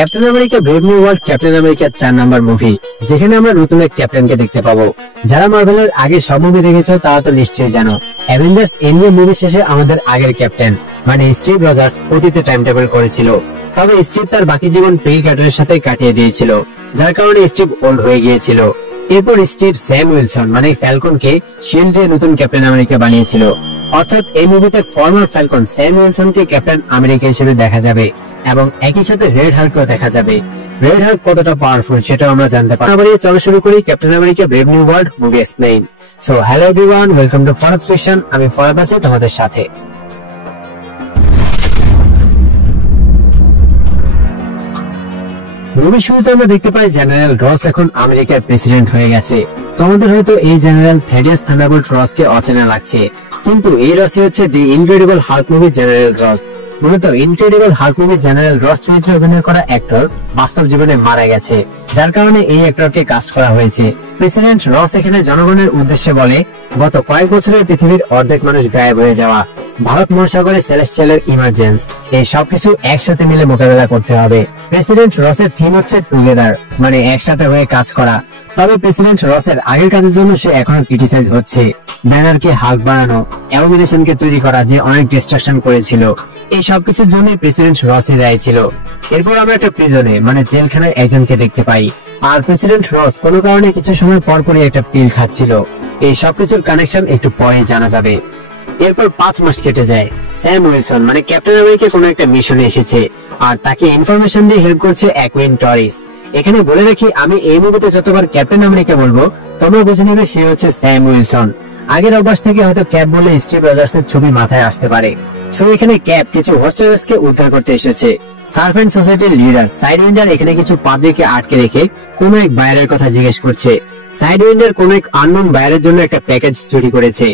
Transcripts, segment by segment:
Captain America brave new world captain আমেরিকার 4 number movie, যেখানে আমরা নতুন এক ক্যাপ্টেনকে দেখতে পাবো। যারা মার্ভেলের আগে সব মুভি দেখেছো তারা তো নিশ্চয়ই জানো, অ্যাভেঞ্জার্স এন্ডগেম মুভি শেষে আমাদের আগের ক্যাপ্টেন মানে স্টিভ রজার্স অতীতে টাইম ট্রাভেল করেছিল। তবে স্টিভ তার বাকি জীবন পেগি কার্টারের সাথে কাটিয়ে দিয়েছিল, যার কারণে স্টিভ ওল্ড হয়ে গিয়েছিল। এরপর স্টিভ স্যাম উইলসন মানে ফ্যালকনকে শিল্ড দিয়ে নতুন ক্যাপ্টেন আমেরিকা বানিয়েছিল। অর্থাৎ এই মুভিতে ফর্মার ফ্যালকন স্যাম উইলসনকে ক্যাপ্টেন আমেরিকা হিসেবে দেখা যাবে এবং একই সাথে রেড হাল্কও দেখা যাবে। রেড হাল্ক কতটা পাওয়ারফুল সেটা আমরা জানতে পারবো। চলো শুরু করি Captain America brave new world movie explain. So hello everyone, welcome to Farad fiction. আমি ফরাদ আছি তোমাদের সাথে। মুভির শুরুতে আমরা দেখতে পাই জেনারেল রস এখন আমেরিকার প্রেসিডেন্ট হয়ে গেছে। তোমাদের হয়তো এই জেনারেল থেডিয়াস থান্ডারবোল্ট রসকে অচেনা লাগছে, কিন্তু এই রসই হচ্ছে দি ইনক্রেডিবল হাল্ক মুভি জেনারেল রস। মূলত ইনক্রেডিবল হাল্ক মুভি জেনারেল রস চরিত্রে অভিনয় করা অ্যাক্টর বাস্তব জীবনে মারা গেছে, যার কারণে এই অ্যাক্টরকে কাস্ট করা হয়েছে। প্রেসিডেন্ট রস এখানে জনগণের উদ্দেশ্যে বলে, গত কয়েক বছরের পৃথিবীর অর্ধেক মানুষ গায়েব হয়ে যাওয়া, ভারত মহাসাগরে সেলেস্টিয়ালের ইমার্জেন্স, এই সবকিছু একসাথে মিলে মোকাবেলা করতে হবে। প্রেসিডেন্ট রসের থিম হচ্ছে টুগেদার, মানে একসাথে হয়ে কাজ করা। তবে প্রেসিডেন্ট রসের আগের কাজের জন্য সে এখনো ক্রিটিসাইজ হচ্ছে। ব্যানারকে হাল্ক বানানো, অ্যাবমিনেশনকে তৈরি করা, যে অনেক ডিস্ট্রাকশন করেছিল, এই সবকিছুর জন্য প্রেসিডেন্ট রসই দায়ী ছিল। এরপর আমরা একটা প্রিজনে মানে জেলখানায় একজনকে দেখতে পাই, আর প্রেসিডেন্ট রস কোনো কারণে কিছু সময় পর পরই একটা পিল খাচ্ছিল। এই সবকিছুর কানেকশন একটু পরে জানা যাবে। এরপর 5 মাস কেটে যায়। স্যাম উইলসন মানে ক্যাপ্টেন আমেরিকা কোনো একটা মিশনে এসেছে, আর তাকে ইনফরমেশন দিয়ে হেল্প করছে অ্যাকুইন টরিস। এখানে বলে রাখি, আমি এই মুভিতে যতবার ক্যাপ্টেন আমেরিকা বলবো তোমরা বুঝে নেবে সে হচ্ছে স্যাম উইলসন। আগের অভ্যাস থেকে হয়তো ক্যাপ বলে স্টিভ রজার্সের ছবি মাথায় আসতে পারে। সো এখানে ক্যাপ কিছু হোস্টেজকে উদ্ধার করতে এসেছে। সার্ভেন্ট সোসাইটির লিডার সাইডউইন্ডার এখানে কিছু পাদ্রীকে আটকে রেখে কোন এক বায়ারের কথা জিজ্ঞেস করছে। সাইডউইন্ডার কোন এক আননোন বায়ারের জন্য একটা প্যাকেজ চুরি করেছে,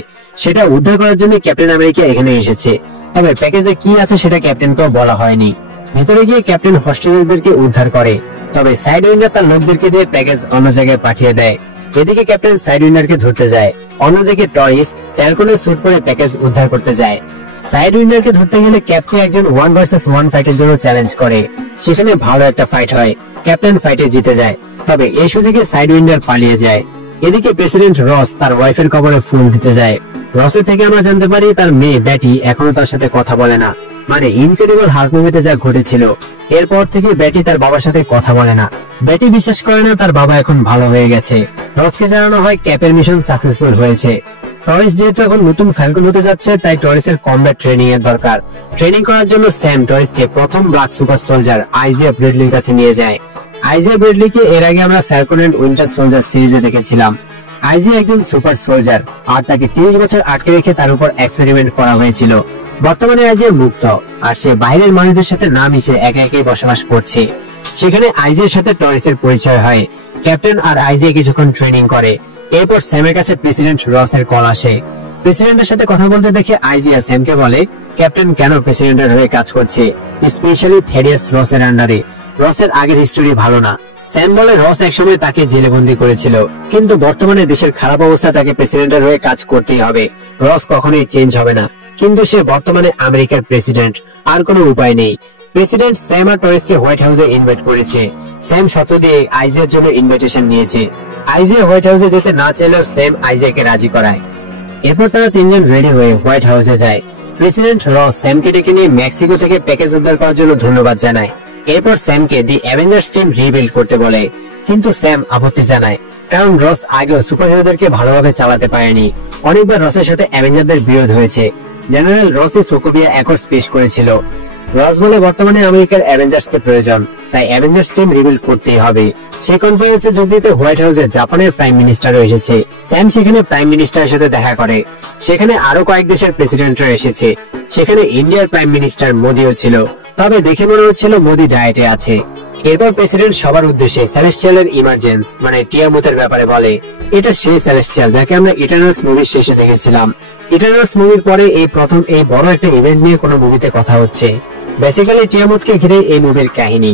সেটা উদ্ধার করার জন্য ক্যাপ্টেন আমেরিকা এখানে এসেছে। তবে প্যাকেজে কি আছে সেটা ক্যাপ্টেনকেও বলা হয়নি। ভেতরে গিয়ে ক্যাপ্টেন হোস্টেজদেরকে উদ্ধার করে, তবে সাইডউইন্ডার তার লোকদেরকে দিয়ে প্যাকেজ অন্য জায়গায় পাঠিয়ে দেয়। এদিকে ক্যাপ্টেন সাইডউইন্ডারকে ধরতে যায়, অন্যদিকে টরিস ফ্যালকনের স্যুট পরে প্যাকেজ উদ্ধার করতে যায়। সাইডউইন্ডারকে ধরতে গেলে ক্যাপ্টেন একজন 1 ভার্সেস 1 ফাইটের জন্য চ্যালেঞ্জ করে। সেখানে ভালো একটা ফাইট হয়, ক্যাপ্টেন ফাইটে জিতে যায়। তবে এই সুযোগে সাইডউইন্ডার পালিয়ে যায়। এদিকে প্রেসিডেন্ট রস তার ওয়াইফের কবরে ফুল দিতে যায়। রসের থেকে আমরা জানতে পারি তার মেয়ে ব্যাটি এখনো তার সাথে কথা বলে না, মানে ইনক্রেডিবল হাল্ক মুভিতে যা ঘটেছিল এরপর থেকে ব্যাটি তার বাবার সাথে কথা বলে না। ব্যাটি বিশ্বাস করে না তার বাবা এখন ভালো হয়ে গেছে। রসকে জানানো হয় ক্যাপের মিশন সাকসেসফুল হয়েছে। টরিস যেহেতু এখন নতুন ফ্যালকন হতে যাচ্ছে, তাই টরিসের কমব্যাট ট্রেনিং এর দরকার। ট্রেনিং করার জন্য স্যাম টরিসকে প্রথম ব্ল্যাক সুপার সোলজার আইজিয়া ব্রেডলির কাছে নিয়ে যায়। আইজিয়া ব্রেডলিকে এর আগে আমরা ফ্যালকন এন্ড উইন্টার সোলজার সিরিজে দেখেছিলাম। আইজিয়া একজন সুপার সোলজার, আর তাকে 30 বছর আটকে রেখে তার উপর এক্সপেরিমেন্ট করা হয়েছিল। বর্তমানে আইজিয়া মুক্ত, আর সে বাইরের মানুষদের সাথে না মিশে একা একাই বসবাস করছে। সেখানে আইজিয়ার সাথে টরিসের পরিচয় হয়। ক্যাপ্টেন আর আইজিয়া কিছুক্ষণ ট্রেনিং করে। এরপর স্যামের কাছে প্রেসিডেন্ট রসের কল আসে। প্রেসিডেন্টের সাথে কথা বলতে দেখে আইজিয়া স্যামকে বলে ক্যাপ্টেন কেন প্রেসিডেন্টের হয়ে কাজ করছে, স্পেশালি থেডিয়াস রসের আন্ডারে। রসের আগের হিস্টোরি ভালো না। স্যাম বলে রস একসময় তাকে জেলে বন্দি করেছিল, কিন্তু বর্তমানে দেশের খারাপ অবস্থা, তাকে প্রেসিডেন্টের হয়ে কাজ করতেই হবে। রস কখনোই চেঞ্জ হবে না, কিন্তু সে বর্তমানে আমেরিকার প্রেসিডেন্ট, আর কোনো উপায় নেই। প্রেসিডেন্ট স্যাম আর টরিসকে হোয়াইট হাউসে ইনভাইট করেছে। স্যাম শত দিয়ে আইজিয়ার জন্য ইনভাইটেশন নিয়েছে। আইজিয়া হোয়াইট হাউসে যেতে না চাইলেও স্যাম আইজিয়াকে রাজি করায়। এরপর তারা 3 জন রেডি হয়ে হোয়াইট হাউসে যায়। প্রেসিডেন্ট রস স্যামকে ডেকে নিয়ে মেক্সিকো থেকে প্যাকেজ উদ্ধার করার জন্য ধন্যবাদ জানায়। এরপর স্যামকে দি অ্যাভেঞ্জার্স টিম রিবিল্ড করতে বলে, কিন্তু স্যাম আপত্তি জানায়, কারণ রস আগেও সুপারহিরোদেরকে ভালোভাবে চালাতে পারেনি। অনেকবার রসের সাথে অ্যাভেঞ্জারদের বিরোধ হয়েছে। জেনারেল রসই সোকোভিয়া অ্যাকর্ডস পেশ করেছিল। রস বলে বর্তমানে আমেরিকার অ্যাভেঞ্জার্সকে প্রয়োজন, তাই অ্যাভেঞ্জার্স টিম রিবিল্ড করতেই হবে। সেই কনফারেন্সে যোগ দিতে হোয়াইট হাউসে জাপানের প্রাইম মিনিস্টারও এসেছে। স্যাম সেখানে প্রাইম মিনিস্টারের সাথে দেখা করে। সেখানে আরো কয়েক দেশের প্রেসিডেন্টরা এসেছে। সেখানে ইন্ডিয়ার প্রাইম মিনিস্টার মোদিও ছিল, তবে দেখে মনে হচ্ছিল মোদি ডায়েটে আছে। এরপর প্রেসিডেন্ট সবার উদ্দেশ্যে সেলেস্টিয়ালের ইমার্জেন্স মানে টিয়ামুতের ব্যাপারে বলে। এটা সেই সেলেস্টিয়াল যাকে আমরা ইটারনালস মুভির শেষে দেখেছিলাম। ইটারনালস মুভির পরে এই প্রথম এই বড় একটা ইভেন্ট নিয়ে কোনো মুভিতে কথা হচ্ছে। বেসিক্যালি টিয়ামুতকে ঘিরে এই মুভির কাহিনী।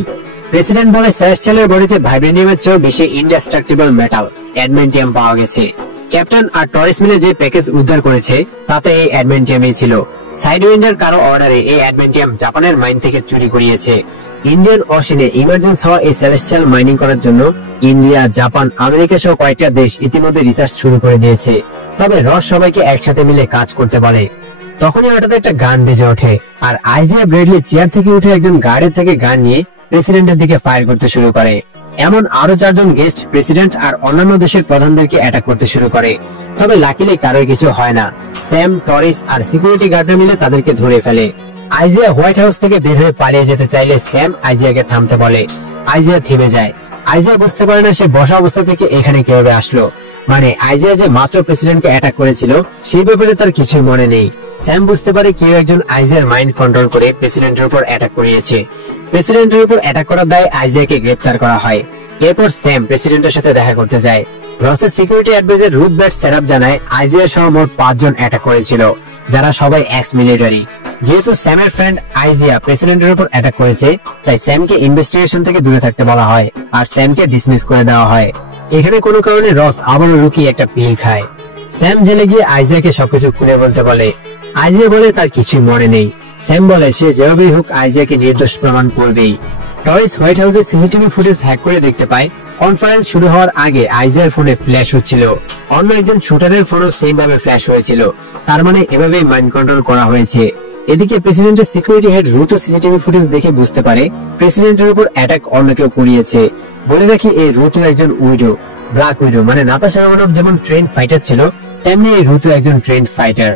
প্রেসিডেন্ট বলে সেলেস্টিয়ালের বডিতে ভাইব্রেনিয়ামের চেয়েও বেশি ইনডেস্ট্রাকটিবল মেটাল অ্যাডমেন্টিয়াম পাওয়া গেছে। ক্যাপ্টেন আর টরিস মিলে যে প্যাকেজ উদ্ধার করেছে তাতে এই অ্যাডমেন্টিয়ামই ছিল। সাইডউইন্ডার কারো অর্ডারে এই অ্যাডমেন্টিয়াম জাপানের মাইন থেকে চুরি করিয়েছে। ইন্ডিয়ান ওশানে ইমার্জেন্স হওয়া এই সেলেস্টিয়াল মাইনিং করার জন্য ইন্ডিয়া, জাপান, আমেরিকা সহ কয়েকটা দেশ ইতিমধ্যে রিসার্চ শুরু করে দিয়েছে। তবে রস সবাইকে একসাথে মিলে কাজ করতে বলে। তখনই হঠাৎ একটা গান বেজে ওঠে, আর আইজিয়া ব্রেডলি চেয়ার থেকে উঠে একজন গার্ডের থেকে গান নিয়ে প্রেসিডেন্টের দিকে ফায়ার করতে শুরু করে। এমন আরো 4 জন গেস্ট প্রেসিডেন্ট আর অন্যান্য দেশের প্রধানদেরকে অ্যাটাক করতে শুরু করে। তবে লাকিলি কারোর কিছু হয় না। স্যাম, টরিস আর সিকিউরিটি গার্ডরা মিলে তাদেরকে ধরে ফেলে। আইজিয়া হোয়াইট হাউস থেকে বের হয়ে পালিয়ে যেতে চাইলে স্যাম আইজিয়াকে থামতে বলে। আইজিয়া থেমে যায়। আইজিয়া বুঝতে পারে না সে বসা অবস্থা থেকে এখানে কিভাবে আসলো। মানে আইজিয়া যে মাত্র প্রেসিডেন্টকে অ্যাটাক করেছিল সেই ব্যাপারে তার কিছু মনে নেই। স্যাম বুঝতে পারে কেউ একজন আইজিয়ার মাইন্ড কন্ট্রোল করে প্রেসিডেন্টের উপর অ্যাটাক করিয়েছে। প্রেসিডেন্টের উপর অ্যাটাক করার দায়ে আইজিয়াকে গ্রেফতার করা হয়। এরপর স্যাম প্রেসিডেন্টের সাথে দেখা করতে যায়। রসের সিকিউরিটি অ্যাডভাইজার রুথ ব্যাট সেরাপ জানায় আইজিয়া সহ মোট 5 জন অ্যাটাক করেছিল, যারা সবাই এক্স মিলিটারি। যেহেতু স্যামের ফ্রেন্ড আইজিয়া প্রেসিডেন্টের উপর অ্যাটাক করেছে, তাই স্যামকে ইনভেস্টিগেশন থেকে দূরে থাকতে বলা হয় আর স্যামকে ডিসমিস করে দেওয়া হয়। এখানে কোনো কারণে রস আবারও লুকিয়ে একটা পিল খায়। স্যাম জেলে গিয়ে আইজিয়াকে সবকিছু খুলে বলতে বলে। আইজিয়া বলে তার কিছু মনে নেই। স্যাম বলে সে যেভাবেই হোক আইজিয়াকে নির্দোষ প্রমাণ করবেই। টরিস হোয়াইট হাউসের সিসিটিভি ফুটেজ হ্যাক করে দেখতে পায় কনফারেন্স শুরু হওয়ার আগে আইজিয়ার ফোনে ফ্ল্যাশ হচ্ছিল। অন্য একজন শুটারের ফোনও সেম ভাবে ফ্ল্যাশ হয়েছিল। তার মানে এভাবেই মাইন্ড কন্ট্রোল করা হয়েছে। এদিকে প্রেসিডেন্টের security head Ruth CCTV footage দেখে বুঝতে পারে প্রেসিডেন্টের উপর অ্যাটাক অন্য কেউ করিয়েছে। বলে রাখি এই রুথ একজন উইডো, ব্ল্যাক উইডো, মানে নাতাশা রোমানভ যেমন ট্রেন ফাইটার ছিল তেমনি এই রুথ একজন ট্রেন ফাইটার।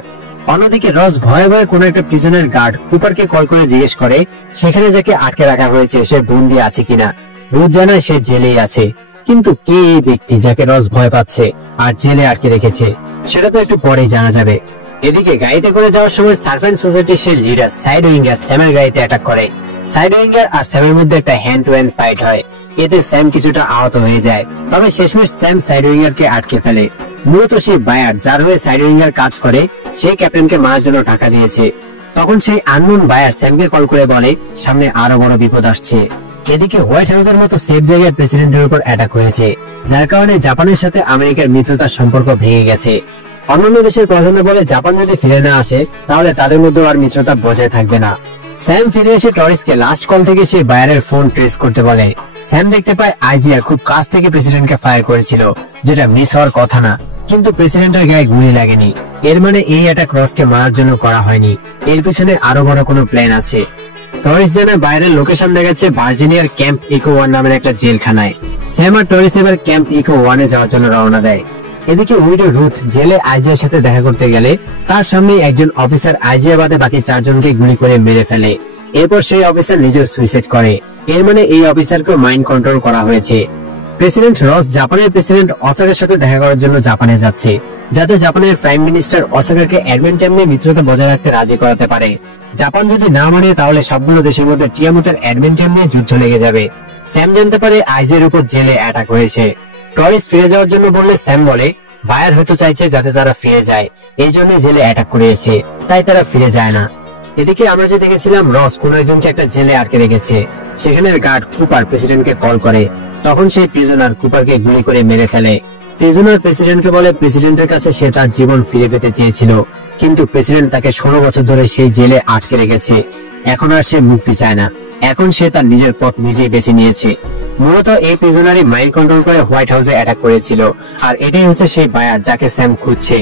অন্যদিকে রস ভয়ে ভয়ে কোন একটা প্রিজনের গার্ড কুপারকে কল করে জিজ্ঞেস করে সেখানে যাকে আটকে রাখা হয়েছে সে বন্দী আছে কিনা। রুথ জানায় সে জেলেই আছে। কিন্তু কে এই ব্যক্তি যাকে রস ভয় পাচ্ছে আর জেলে আটকে রেখেছে সেটা তো একটু পরেই জানা যাবে। এদিকে গাড়িতে করে যাওয়ার সময় সার্ভেন্ট সোসাইটির সেই লিডার সাইড উইঙ্গার স্যামের গাড়িতে অ্যাটাক করে। সাইড উইঙ্গার আর স্যামের মধ্যে একটা হ্যান্ড টু হ্যান্ড ফাইট হয়। এতে স্যাম কিছুটা আহত হয়ে যায়। তবে শেষমেশ স্যাম সাইড উইঙ্গারকে আটকে ফেলে। মূলত সেই বায়ার যার হয়ে সাইড উইঙ্গার কাজ করে সেই ক্যাপ্টেনকে মারার জন্য টাকা দিয়েছে। তখন সেই আননোন বায়ার স্যামকে কল করে বলে সামনে আরো বড় বিপদ আসছে। এদিকে হোয়াইট হাউসের মতো সেফ জায়গায় প্রেসিডেন্টের উপর অ্যাটাক হয়েছে, যার কারণে জাপানের সাথে আমেরিকার মিত্রতার সম্পর্ক ভেঙে গেছে। অন্যান্য দেশের প্রধানরা বলে জাপান যদি ফিরে না আসে তাহলে তাদের মধ্যে আর মিত্রতা বজায় থাকবে না। স্যাম ফিরে এসে টরিসকে লাস্ট কল থেকে সেই বায়ারের ফোন ট্রেস করতে বলে। স্যাম দেখতে পায় আইজিয়া খুব কাছ থেকে প্রেসিডেন্টকে ফায়ার করেছিল, যেটা মিস হওয়ার কথা না, কিন্তু প্রেসিডেন্টের গায়ে গুলি লাগেনি। এর মানে এই অ্যাটাক রসকে মারার জন্য করা হয়নি, এর পিছনে আরো বড় কোনো প্ল্যান আছে। টরিস জানায় বাইরের লোকেশন দেখাচ্ছে ভার্জিনিয়ার ক্যাম্প ইকো 1 নামের একটা জেলখানায়। স্যাম আর টরিস এবার ক্যাম্প ইকো 1 এ যাওয়ার জন্য রওনা দেয়। এদিকে উইডো রুথ জেলে আইজিয়ার সাথে দেখা করতে গেলে তার সামনে একজন অফিসার আইজিয়া বাদে বাকি 4 জনকে গুলি করে মেরে ফেলে। এরপর সেই অফিসার নিজের সুইসাইড করে। এর মানে এই অফিসারকে মাইন্ড কন্ট্রোল করা হয়েছে। প্রেসিডেন্ট রস জাপানের প্রেসিডেন্ট ওসাকার সাথে দেখা করার জন্য জাপানে যাচ্ছে, যাতে জাপানের প্রাইম মিনিস্টার ওসাকাকে অ্যাডমিনটেমে মিত্রতা বজায় রাখতে রাজি করাতে পারে। জাপান যদি না মানে তাহলে সবগুলো দেশের মধ্যে টিয়ামুতের অ্যাডমিনটেম নিয়ে যুদ্ধ লেগে যাবে। স্যাম জানতে পারে আইজিয়ার উপর জেলে অ্যাটাক হয়েছে। টরিস ফিরে যাওয়ার জন্য বললে স্যাম বলে বায়ার হয়তো চাইছে যাতে তারা ফিরে যায়, এই জন্য জেলে অ্যাটাক করিয়েছে, তাই তারা ফিরে যায় না। এদিকে আমরা যে দেখেছিলাম রস কোন একজনকে একটা জেলে আটকে রেখেছে, সেখানের গার্ড কুপার প্রেসিডেন্টকে কল করে। তখন সেই প্রিজনার কুপারকে গুলি করে মেরে ফেলে। প্রিজনার প্রেসিডেন্টকে বলে প্রেসিডেন্টের কাছে সে তার জীবন ফিরে পেতে চেয়েছিল, কিন্তু প্রেসিডেন্ট তাকে 16 বছর ধরে সেই জেলে আটকে রেখেছে। এখন আর সে মুক্তি চায় না, এখন সে তার নিজের পথ নিজেই বেছে নিয়েছে। মূলত এই প্রিজনারই মাইন্ড কন্ট্রোল করে হোয়াইট হাউসে অ্যাটাক করেছিল, আর এটাই হচ্ছে সেই বায়ার যাকে স্যাম খুঁজছে।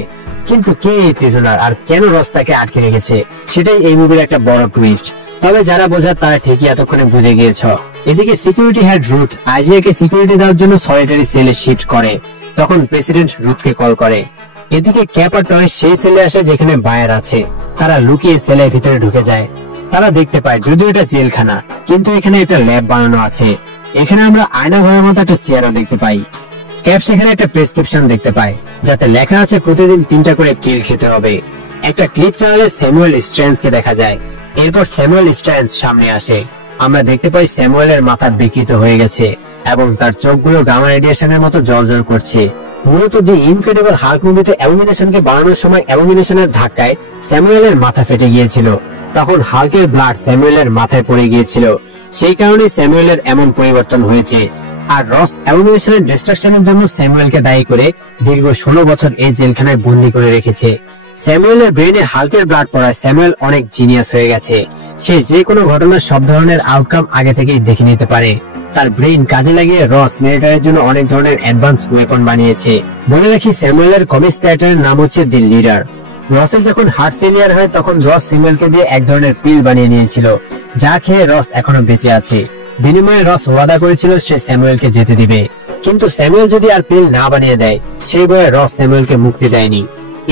কিন্তু কে এই প্রিজনার আর কেন রস তাকে আটকে রেখেছে সেটাই এই মুভির একটা বড় টুইস্ট। তবে যারা বোঝার তারা ঠিকই এতক্ষণে বুঝে গিয়েছ। এদিকে সিকিউরিটি হেড রুথ আইজিয়াকে সিকিউরিটি দেওয়ার জন্য সলিটারি সেলে শিফট করে। তখন প্রেসিডেন্ট রুথকে কল করে। এদিকে ক্যাপ আর টরিস সেই সেলে আসে যেখানে বায়ার আছে। তারা লুকিয়ে সেলের ভিতরে ঢুকে যায়। তারা দেখতে পায় যদিও এটা জেলখানা, কিন্তু এখানে একটা ল্যাব বানানো আছে। এখানে আমরা আয়না ঘরের মতো একটা চেয়ারও দেখতে পাই। ক্যাপ সেখানে একটা প্রেসক্রিপশন দেখতে পায়, যাতে লেখা আছে প্রতিদিন 3টা করে পিল খেতে হবে। একটা ক্লিপ চ্যানেলে স্যামুয়েল স্ট্রেন্সকে দেখা যায়। এরপর স্যামুয়েল স্ট্রেন্স সামনে আসে। আমরা দেখতে পাই স্যামুয়েলের মাথা বিকৃত হয়ে গেছে এবং তার চোখগুলো গামা রেডিয়েশনের মতো জ্বলজ্বল করছে। মূলত দি ইনক্রেডিবল হাল্ক মুভিতে অ্যাবমিনেশনকে বানানোর সময় অ্যাবমিনেশনের ধাক্কায় স্যামুয়েলের মাথা ফেটে গিয়েছিল। তখন হাল্কের ব্লাড স্যামুয়েলের মাথায় পড়ে গিয়েছিল, সেই কারণে স্যামুয়েলের এমন পরিবর্তন হয়েছে। আর রস অ্যাবমিনেশনের ডিস্ট্রাকশনের জন্য স্যামুয়েলকে দায়ী করে দীর্ঘ 16 বছর এই জেলখানায় বন্দী করে রেখেছে। স্যামুয়েলের ব্রেনে হাল্কের ব্লাড পড়ায় স্যামুয়েল অনেক জিনিয়াস হয়ে গেছে। সে যে কোনো ঘটনার সব ধরনের আউটকাম আগে থেকেই দেখে নিতে পারে। তার ব্রেইন কাজে লাগিয়ে রস মিলিটারির জন্য অনেক ধরনের অ্যাডভান্স ওয়েপন বানিয়েছে। বলে রাখি, স্যামুয়েলের কমিক্স ক্যারেক্টারের নাম হচ্ছে দি লিডার। রসের যখন হার্ট ফেলিয়ার হয় তখন রস স্যামুয়েলকে দিয়ে এক ধরনের পিল বানিয়ে নিয়েছিল, যা খেয়ে রস এখনো বেঁচে আছে। বিনিময়ে রস ওয়াদা করেছিল সে স্যামুয়েলকে যেতে দিবে, কিন্তু স্যামুয়েল যদি আর পিল না বানিয়ে দেয় সেই ভয়ে রস স্যামুয়েলকে মুক্তি দেয়নি।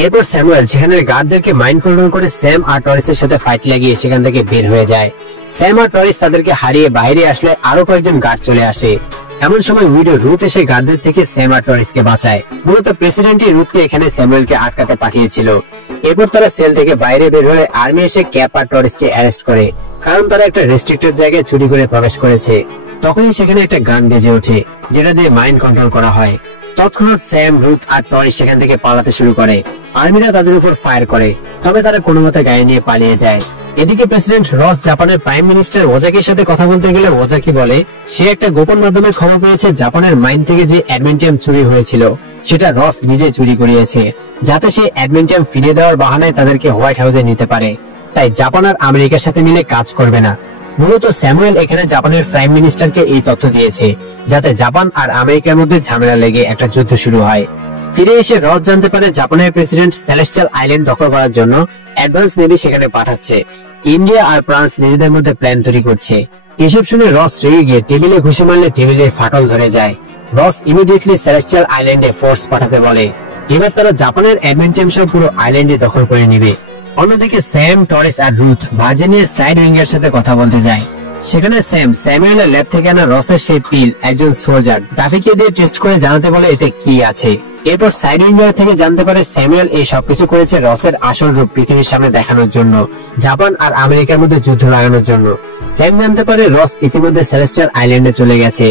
এরপর স্যামুয়েল সেখানে গার্ডদেরকে মাইন্ড কন্ট্রোল করে স্যাম আর টরিসের সাথে ফাইট লাগিয়ে সেখান থেকে বের হয়ে যায়। স্যাম আর টরিস তাদেরকে হারিয়ে বাইরে আসলে আরো কয়েকজন গার্ড চলে আসে। এমন সময় উইডো রুথ এসে গার্ডদের থেকে স্যাম আর টরিসকে বাঁচায়। মূলত প্রেসিডেন্টই রুথকে এখানে স্যামুয়েলকে আটকাতে পাঠিয়েছিল। এরপর তারা সেল থেকে বাইরে বের হলে আর্মি এসে ক্যাপ আর টরিসকে অ্যারেস্ট করে, কারণ তারা একটা রেস্ট্রিক্টেড জায়গায় চুরি করে প্রবেশ করেছে। তখনই সেখানে একটা গান বেজে ওঠে, যেটা দিয়ে মাইন্ড কন্ট্রোল করা হয়। তৎক্ষণাৎ স্যাম, রুথ আর টরিস সেখান থেকে পালাতে শুরু করে। আর্মিরা তাদের উপর ফায়ার করে, তবে তারা কোনো মতে গাড়ি নিয়ে পালিয়ে যায়। এদিকে প্রেসিডেন্ট রস জাপানের প্রাইম মিনিস্টার ওজাকির সাথে কথা বলতে গেলে ওজাকি বলে সে একটা গোপন মাধ্যমে খবর পেয়েছে জাপানের মাইন থেকে যে অ্যাডমেন্টিয়াম চুরি হয়েছিল সেটা রস নিজে চুরি করিয়েছে, যাতে সে অ্যাডমেন্টিয়াম ফিরিয়ে দেওয়ার বাহানায় তাদেরকে হোয়াইট হাউসে নিতে পারে। তাই জাপান আর আমেরিকার সাথে মিলে কাজ করবে না। মূলত স্যামুয়েল এখানে জাপানের প্রাইম মিনিস্টারকে এই তথ্য দিয়েছে, যাতে জাপান আর আমেরিকার মধ্যে ঝামেলা লেগে একটা যুদ্ধ শুরু হয়। ফিরে এসে রস জানতে পারে জাপানের প্রেসিডেন্ট সেলেস্টিয়াল আইল্যান্ড দখল করার জন্য অ্যাডভান্স নেভি সেখানে পাঠাচ্ছে। ইন্ডিয়া আর ফ্রান্স নিজেদের মধ্যে প্ল্যান তৈরি করছে। এসব শুনে রস রেগে গিয়ে টেবিলে ঘুষি মারলে টেবিলে ফাটল ধরে যায়। রস ইমিডিয়েটলি সেলেস্টিয়াল আইল্যান্ডে ফোর্স পাঠাতে বলে। এবার তারা জাপানের অ্যাডমেন্টিয়াম সহ পুরো আইল্যান্ডে দখল করে নিবে। অন্যদিকে স্যাম, টরিস আর রুথ ভার্জিনিয়ার সাইড উইং এর সাথে কথা বলতে যায়। সেখানে স্যাম স্যামুয়েলের ল্যাব থেকে আনা রসের সেই পিল একজন সোলজার ডাফিকে দিয়ে টেস্ট করে জানাতে বলে এতে কি আছে। এরপর সাইড উইঙ্গার থেকে জানতে পারে স্যামুয়েল এই সবকিছু করেছে রসের আসল রূপ পৃথিবীর সামনে দেখানোর জন্য, জাপান আর আমেরিকার মধ্যে যুদ্ধ লাগানোর জন্য। স্যাম জানতে পারে রস ইতিমধ্যে সেলেস্টিয়াল আইল্যান্ডে চলে গেছে,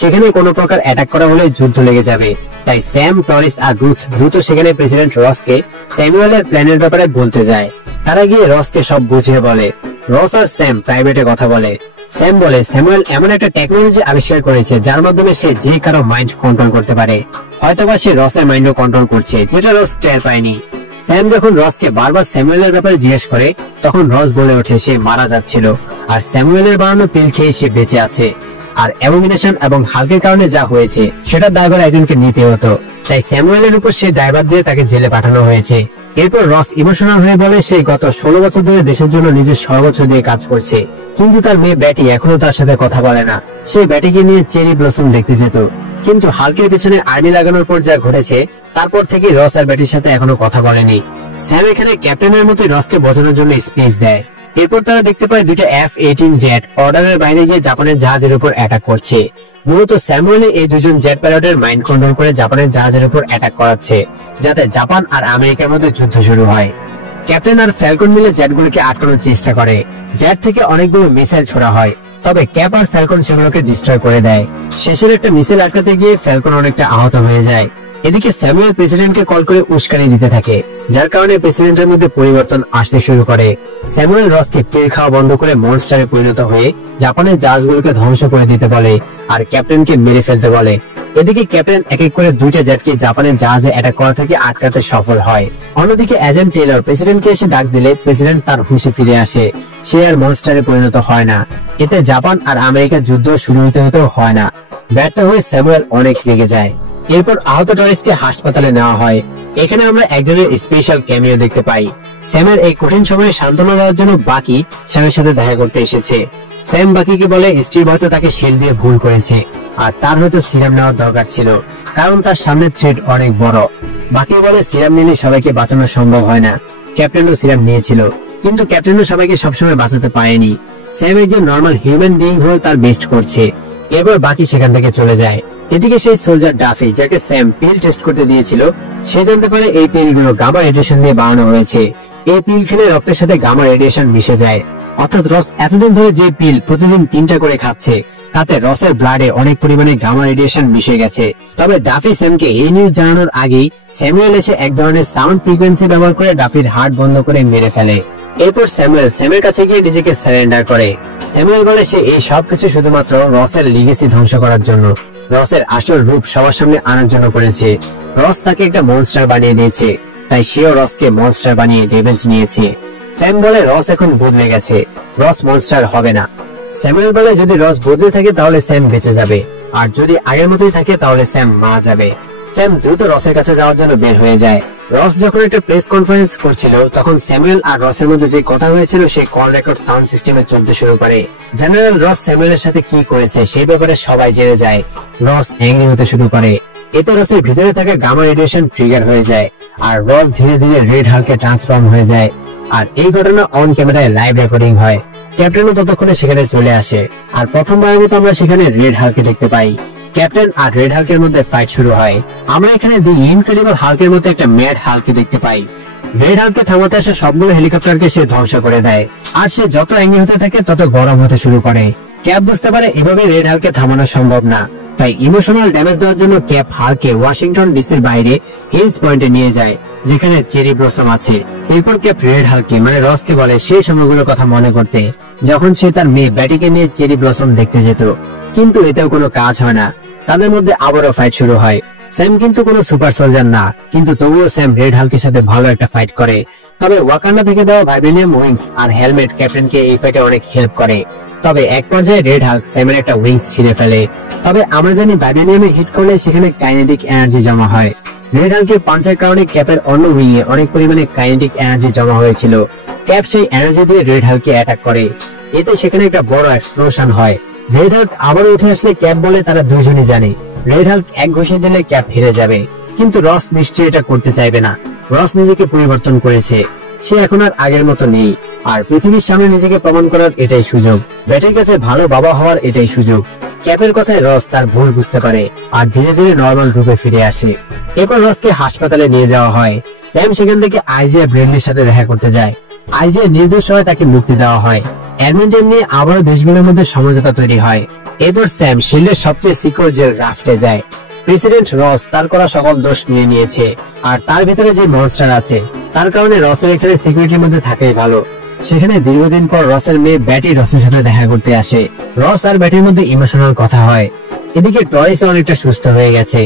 সেখানে কোনো প্রকার অ্যাটাক করা হলে যুদ্ধ লেগে যাবে। তাই স্যাম, টরিস আর রুথ দ্রুত সেখানে প্রেসিডেন্ট রসকে স্যামুয়েলের প্ল্যানের ব্যাপারে বলতে যায়। তারা গিয়ে রসকে সব বুঝিয়ে বলে। রস আর স্যাম প্রাইভেটে কথা বলে। স্যাম বলে স্যামুয়েল এমন একটা টেকনোলজি আবিষ্কার করেছে যার মাধ্যমে সে যে কারো মাইন্ড কন্ট্রোল করতে পারে, হয়তোবা সে রসের মাইন্ডও কন্ট্রোল করছে, যেটা রস টের পায়নি। স্যাম যখন রসকে বারবার স্যামুয়েলের ব্যাপারে জিজ্ঞেস করে তখন রস বলে ওঠে সে মারা যাচ্ছিল আর স্যামুয়েলের বানানো পিল খেয়ে সে বেঁচে আছে, আর অ্যাবোমিনেশন এবং হাল্কের কারণে যা হয়েছে সেটার দায়ভার একজনকে নিতে হতো, তাই স্যামুয়েলের উপর সে দায়ভার দিয়ে তাকে জেলে পাঠানো হয়েছে। এরপর রস ইমোশনাল হয়ে বলে সে গত 16 বছর ধরে দেশের জন্য নিজের সর্বোচ্চ দিয়ে কাজ করছে, কিন্তু তার মেয়ে ব্যাটি এখনো তার সাথে কথা বলে না। সে ব্যাটিকে নিয়ে চেরি ব্লসম দেখতে যেত, কিন্তু হাল্কের পিছনে আর্মি লাগানোর পর যা ঘটেছে তারপর থেকে রস আর ব্যাটির সাথে এখনো কথা বলেনি। স্যাম এখানে ক্যাপ্টেনের মতো রসকে বোঝানোর জন্য স্পিচ দেয়। এরপর তারা দেখতে পায় দুইটা F-18 জেট অর্ডারের বাইরে গিয়ে জাপানের জাহাজের উপর অ্যাটাক করছে। মূলত স্যামুয়েল এই দুজন জেট পাইলটের মাইন্ড কন্ট্রোল করে জাপানের জাহাজের উপর অ্যাটাক করাচ্ছে, যাতে জাপান আর আমেরিকার মধ্যে যুদ্ধ শুরু হয়। ক্যাপ্টেন আর ফ্যালকন মিলে জেটগুলোকে আটকানোর চেষ্টা করে। জেট থেকে অনেকগুলো মিসাইল ছোড়া হয়, তবে ক্যাপ আর ফ্যালকন সেগুলোকে ডিস্ট্রয় করে দেয়। শেষের একটা মিসাইল আটকাতে গিয়ে ফ্যালকন অনেকটা আহত হয়ে যায়। এদিকে স্যামুয়েল প্রেসিডেন্টকে কল করে উস্কানি দিতে থাকে, যার কারণে প্রেসিডেন্টের মধ্যে পরিবর্তন আসতে শুরু করে। স্যামুয়েল রসকে তীর খাওয়া বন্ধ করে মনস্টারে পরিণত হয়ে জাপানের জাহাজগুলোকে ধ্বংস করে দিতে বলে আর ক্যাপ্টেনকে মেরে ফেলতে বলে। এদিকে ক্যাপ্টেন এক এক করে দুইটা জেটকে জাপানের জাহাজে অ্যাটাক করা থেকে আটকাতে সফল হয়। অন্যদিকে এজেন্ট টেইলর প্রেসিডেন্টকে এসে ডাক দিলে প্রেসিডেন্ট তার হুঁশে ফিরে আসে, সে আর মনস্টারে পরিণত হয় না। এতে জাপান আর আমেরিকার যুদ্ধ শুরু হতেও হয় না। ব্যর্থ হয়ে স্যামুয়েল অনেক রেগে যায়। এরপর আহত টরিসকে হাসপাতালে নেওয়া হয়। এখানে আমরা একজনের স্পেশাল ক্যামিও দেখতে পাই। স্যামের এই কঠিন সময়ে সান্ত্বনা দেওয়ার জন্য বাকি স্যামের সাথে দেখা করতে এসেছে। স্যাম বাকিকে বলে স্ত্রী হয়তো তাকে শিল্ড দিয়ে ভুল করেছে আর তার হয়তো সিরাম নেওয়ার দরকার ছিল, কারণ তার সামনে থ্রেট অনেক বড়। বাকি বলে সিরাম নিলে সবাইকে বাঁচানো সম্ভব হয় না। ক্যাপ্টেনও সিরাম নিয়েছিল, কিন্তু ক্যাপ্টেনও সবাইকে সবসময় বাঁচাতে পারেনি। স্যাম একজন নর্মাল হিউম্যান বিইং হয়ে তার বেস্ট করছে। এবার বাকি সেখান থেকে চলে যায়। এদিকে সেই সোলজার ডাফি, যাকে স্যাম পিল টেস্ট করতে দিয়েছিল, সে জানতে পারে এই পিলগুলো গামা রেডিয়েশন দিয়ে বানানো হয়েছে। এই পিল খেলে রক্তের সাথে গামা রেডিয়েশন মিশে যায়, অর্থাৎ রস এতদিন ধরে যে পিল প্রতিদিন 3টা করে খাচ্ছে তাতে রসের ব্লাডে অনেক পরিমাণে গামা রেডিয়েশন মিশে গেছে। তবে ডাফি স্যামকে এই নিউজ জানানোর আগেই স্যামুয়েল এসে এক ধরনের সাউন্ড ফ্রিকোয়েন্সি ব্যবহার করে ডাফির হার্ট বন্ধ করে মেরে ফেলে। এরপর স্যামুয়েল স্যামের কাছে গিয়ে নিজেকে সারেন্ডার করে। স্যামুয়েল বলে সে এই সবকিছু শুধুমাত্র রসের লিগেসি ধ্বংস করার জন্য, রসের আসল রূপ সবার সামনে আনার জন্য করেছে। রস তাকে একটা মনস্টার বানিয়ে দিয়েছে, তাই সেও রসকে মনস্টার বানিয়ে রিভেঞ্জ নিয়েছে। স্যাম বলে রস এখন বদলে গেছে, রস মনস্টার হবে না। স্যামুয়েল বলে যদি রস বদলে থাকে তাহলে স্যাম বেঁচে যাবে, আর যদি আগের মতোই থাকে তাহলে স্যাম মারা যাবে। স্যাম দ্রুত রসের কাছে যাওয়ার জন্য বের হয়ে যায়। রস যখন একটা প্রেস কনফারেন্স করছিল তখন স্যামুয়েল আর রসের মধ্যে যে কথা হয়েছিল সেই কল রেকর্ড সাউন্ড সিস্টেমে চলতে শুরু করে। জেনারেল রস স্যামুয়েলের সাথে কি করেছে সেই ব্যাপারে সবাই জেনে যায়। রস অ্যাংরি হতে শুরু করে। এতে রসের ভিতরে থাকা গামা রেডিয়েশন ট্রিগার হয়ে যায় আর রস ধীরে ধীরে রেড হাল্কে ট্রান্সফর্ম হয়ে যায়। আর এই ঘটনা অন ক্যামেরায় লাইভ রেকর্ডিং হয়। ক্যাপ্টেনও ততক্ষণে সেখানে চলে আসে আর প্রথমবারের মতো আমরা সেখানে রেড হাল্কে দেখতে পাই। ক্যাপ্টেন আর রেড হাল্কের মধ্যে ফাইট শুরু হয়। আমরা এখানে দি ইনক্রেডিবল হাল্কের মতো একটা ম্যাড হাল্কে দেখতে পাই। রেড হাল্কে থামাতে আসা সবগুলো হেলিকপ্টারকে সে ধ্বংস করে দেয় আর সে যত অ্যাংরি হতে থাকে তত গরম হতে শুরু করে। ক্যাপ বুঝতে পারে এভাবে রেড হাল্কে থামানো সম্ভব না, তাই ইমোশনাল ড্যামেজ দেওয়ার জন্য ক্যাপ হাল্কে ওয়াশিংটন ডিসির বাইরে হিলস পয়েন্টে নিয়ে যায় যেখানে চেরি ব্লসম আছে। এরপর ক্যাপ রেড হাল্কে মানে রসকে বলে সেই সময়গুলোর কথা মনে করতে যখন সে তার মেয়ে ব্যাটিকে নিয়ে চেরি ব্লসম দেখতে যেত, কিন্তু এতেও কোনো কাজ হয় না। তাদের মধ্যে আবারও ফাইট শুরু হয়। স্যাম কিন্তু কোনো সুপার সোলজার না, কিন্তু তবুও স্যাম রেড হাল্কের সাথে ভালো একটা ফাইট করে। তবে ওয়াকান্ডা থেকে দেওয়া ভাইব্রেনিয়াম উইংস আর হেলমেট ক্যাপ্টেনকে এই ফাইটে অনেক হেল্প করে। তবে এক পর্যায়ে রেড হাল্ক স্যামের একটা উইংস ছিঁড়ে ফেলে। তবে আমরা জানি ভাইব্রেনিয়ামে হিট করলে সেখানে কাইনেটিক এনার্জি জমা হয়। রেড হাল্কের পাঞ্চের কারণে ক্যাপের অন্য উইং এ অনেক পরিমাণে কাইনেটিক এনার্জি জমা হয়েছিল। ক্যাপ সেই এনার্জি দিয়ে রেড হাল্ককে অ্যাটাক করে। এতে সেখানে একটা বড় এক্সপ্লোশন হয়। রেড হাল্ক আবার উঠে আসলে ক্যাপ বলে তারা দুজনই জানে রেড হাল্ক এক ঘুষি দিলে ক্যাপ হেরে যাবে, কিন্তু রস নিশ্চয়ই এটা করতে চাইবে না। রস নিজেকে পরিবর্তন করেছে, সে এখন আর আগের মতো নেই আর পৃথিবীর সামনে নিজেকে প্রমাণ করার এটাই সুযোগ। ব্যাটের কাছে ভালো বাবা হওয়ার এটাই সুযোগ। ক্যাপের কথায় রস তার ভুল বুঝতে পারে আর ধীরে ধীরে নর্মাল রূপে ফিরে আসে। এরপর রসকে হাসপাতালে নিয়ে যাওয়া হয়। স্যাম সেখান থেকে আইজিয়া ব্রেডলির সাথে দেখা করতে যায়। আইজিয়া নির্দোষ হয়ে তাকে মুক্তি দেওয়া হয়। এডমিন্টন নিয়ে আবারও দেশগুলোর মধ্যে সমঝোতা তৈরি হয়। এরপর স্যাম শিল্ডের সবচেয়ে সিকিউর জেল রাফটে যায়। প্রেসিডেন্ট রস তার করা সকল দোষ নিয়ে নিয়েছে আর তার ভিতরে যে মনস্টার আছে তার কারণে রসের এখানে সিকিউরিটির মধ্যে থাকাই ভালো। সেখানে দীর্ঘদিন পর রসের মেয়ে ব্যাটি রসের সাথে দেখা করতে আসে। রস আর ব্যাটির মধ্যে ইমোশনাল কথা হয়। এদিকে টরিস অনেকটা সুস্থ হয়ে গেছে।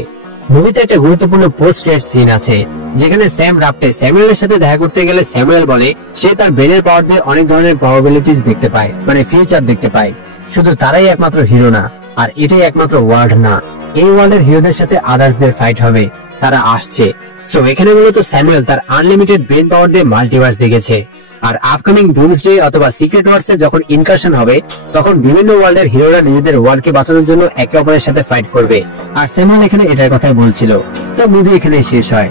মুভিতে একটা গুরুত্বপূর্ণ পোস্ট ক্রেডিট সিন আছে যেখানে স্যাম রাফটে স্যামুয়েলের সাথে দেখা করতে গেলে স্যামুয়েল বলে সে তার ব্রেনের পাওয়ার দিয়ে অনেক ধরনের প্রবাবিলিটিস দেখতে পায়, মানে ফিউচার দেখতে পায়। শুধু তারাই একমাত্র হিরো না, আর এটাই একমাত্র ওয়ার্ল্ড না, এই ওয়ার্ল্ডের হিরোদের সাথে আদার্সদের ফাইট হবে, তারা আসছে। সো এখানে মূলত স্যামুয়েল তার আনলিমিটেড ব্রেন পাওয়ার দিয়ে মাল্টিভার্স দেখেছে। আর আপকামিং ডুমসডে অথবা সিক্রেট ওয়ার্সে যখন ইনকারশন হবে তখন বিভিন্ন ওয়ার্ল্ডের হিরোরা নিজেদের ওয়ার্ল্ডকে বাঁচানোর জন্য একে অপরের সাথে ফাইট করবে। আর স্যামুয়েল এখানে এটার কথাই বলছিল। তো মুভি এখানে শেষ হয়।